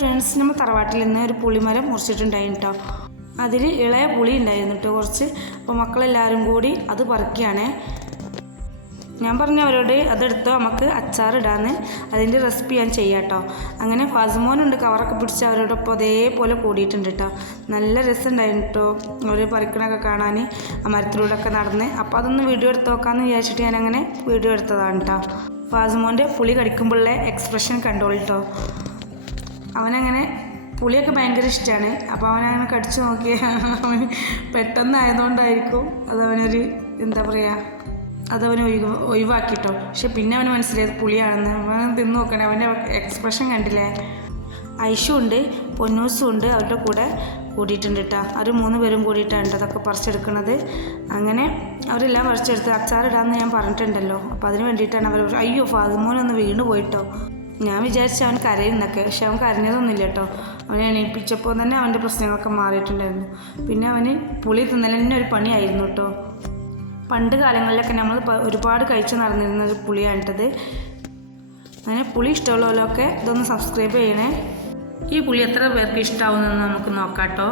Friends, നമ്മൾ തറവാട്ടിൽ നിന്ന് ഒരു പുളിമരം മുറിച്ചിട്ടുണ്ടായിരുന്നു കേട്ടോ. അതിൽ ഇളയ പുളി ഉണ്ടായിരുന്നു കേട്ടോ കുറച്ച്. അപ്പോൾ മക്കളെല്ലാവരും കൂടി അത് പറിക്കുകയാണ്. ഞാൻ പറഞ്ഞു അവരോട് അതെടുത്തോ, നമുക്ക് അച്ചാറിടാന്ന്. അതിൻ്റെ റെസിപ്പി ഞാൻ ചെയ്യാം കേട്ടോ. അങ്ങനെ ഫാസിമോനുണ്ട് കവറൊക്കെ പിടിച്ച് അവരോടൊപ്പം അതേപോലെ കൂടിയിട്ടുണ്ട് കേട്ടോ. നല്ല രസമുണ്ടായിരുന്നു കേട്ടോ അവർ പറിക്കണൊക്കെ കാണാൻ, ആ മരത്തിലൂടെയൊക്കെ നടന്ന്. അപ്പോൾ അതൊന്ന് വീഡിയോ എടുത്ത് നോക്കാമെന്ന് വിചാരിച്ചിട്ട് ഞാൻ അങ്ങനെ വീഡിയോ എടുത്തതാണ് കേട്ടോ. ഫാസിമോൻ്റെ പുളി കടിക്കുമ്പോഴുള്ള എക്സ്പ്രഷൻ കണ്ടോളൂ കേട്ടോ. അവനങ്ങനെ പുളിയൊക്കെ ഭയങ്കര ഇഷ്ടമാണ്. അപ്പോൾ അവനങ്ങനെ കടിച്ചു നോക്കിയാൽ അവന് പെട്ടെന്നായതുകൊണ്ടായിരിക്കും അതവനൊരു എന്താ പറയുക, അതവന് ഒഴിവാക്കിട്ടോ. പക്ഷെ പിന്നെ അവന് മനസ്സിലായത് പുളിയാണെന്ന്. അവൻ തിന്ന് നോക്കണേ, അവൻ്റെ എക്സ്പ്രഷൻ കണ്ടില്ലേ. ഐഷും ഉണ്ട്, പൊന്നൂസും ഉണ്ട് അവരുടെ കൂടെ കൂടിയിട്ടുണ്ട് കേട്ടോ. അവർ 3 പേരും കൂടിയിട്ടാണ് അതൊക്കെ പറിച്ചെടുക്കുന്നത്. അങ്ങനെ അവരെല്ലാം പറിച്ചെടുത്ത് അച്ചാറിടാമെന്ന് ഞാൻ പറഞ്ഞിട്ടുണ്ടല്ലോ. അപ്പോൾ അതിന് വേണ്ടിയിട്ടാണ് അവർ. അയ്യോ, ഫാസിമോനൊന്ന് വീണ് പോയിട്ടോ. ഞാൻ വിചാരിച്ചു അവൻ കരയുന്നൊക്കെ, പക്ഷെ അവൻ കരഞ്ഞതൊന്നുമില്ല കേട്ടോ. അവനെ എണീപ്പിച്ചപ്പോൾ തന്നെ അവൻ്റെ പ്രശ്നങ്ങളൊക്കെ മാറിയിട്ടുണ്ടായിരുന്നു. പിന്നെ അവന് പുളി തിന്നലെന്നെ ഒരു പണിയായിരുന്നു കേട്ടോ. പണ്ട് കാലങ്ങളിലൊക്കെ നമ്മൾ ഒരുപാട് കഴിച്ച് നടന്നിരുന്ന ഒരു പുളിയാണ് കേട്ടത്. അങ്ങനെ പുളി ഇഷ്ടമുള്ളവരൊക്കെ ഇതൊന്ന് സബ്സ്ക്രൈബ് ചെയ്യണേ. ഈ പുളി എത്ര പേർക്ക് ഇഷ്ടമാവുമെന്ന് നമുക്ക് നോക്കാം കേട്ടോ.